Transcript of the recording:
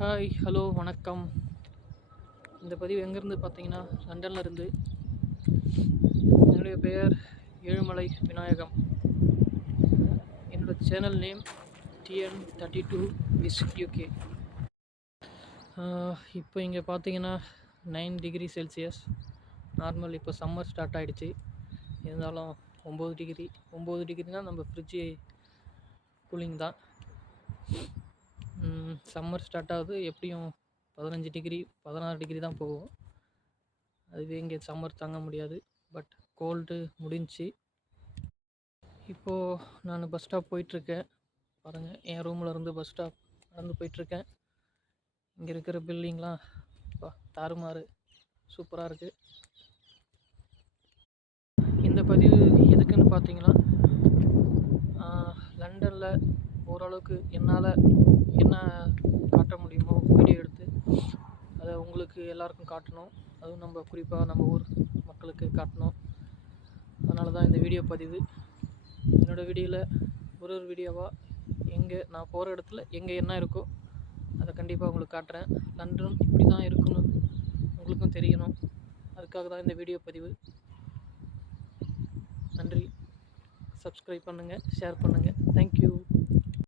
Hi, hello, வணக்கம். இந்த பதிவு எங்கேருந்து பார்த்தீங்கன்னா, லண்டன்ல இருந்து. என்னுடைய பெயர் ஏழுமலை விநாயகம். என்னோட channel name TN32 is UK. இப்போ இங்கே பார்த்தீங்கன்னா 9 டிகிரி செல்சியஸ் நார்மல். இப்போ சம்மர் ஸ்டார்ட் ஆகிடுச்சு. இருந்தாலும் 9 டிகிரினா நம்ம ஃப்ரிட்ஜு கூலிங் தான். சம்மர் ஸ்டார்ட் ஆகுது, எப்படியும் 15 டிகிரி 16 டிகிரி தான் போகும். அதுவே இங்கே சம்மர் தாங்க முடியாது. பட் கோல்டு முடிஞ்சிச்சு. இப்போது நான் பஸ் ஸ்டாப் போயிட்டுருக்கேன். பாருங்கள், என் ரூமில் இருந்து பஸ் ஸ்டாப் நடந்து போயிட்டுருக்கேன். இங்கே இருக்கிற பில்டிங்லாம் தாறுமாறு சூப்பராக இருக்குது. இந்த பதிவு எதுக்குன்னு பார்த்தீங்கன்னா, லண்டனில் ஓரளவுக்கு என்னால் என்ன காட்ட முடியுமோ வீடியோ எடுத்து அதை உங்களுக்கு எல்லாருக்கும் காட்டணும். அதுவும் நம்ம குறிப்பாக நம்ம ஊர் மக்களுக்கு காட்டணும். அதனால தான் இந்த வீடியோ பதிவு. என்னோடய வீடியோவில் ஒரு வீடியோவாக நான் போகிற இடத்துல எங்கே என்ன இருக்கோ அதை கண்டிப்பாக உங்களுக்கு காட்டுறேன். லண்டன் இப்படி தான் இருக்கணும், உங்களுக்கும் தெரியணும். அதுக்காக தான் இந்த வீடியோ பதிவு. நன்றி. சப்ஸ்கிரைப் பண்ணுங்கள், ஷேர் பண்ணுங்கள். தேங்க்யூ.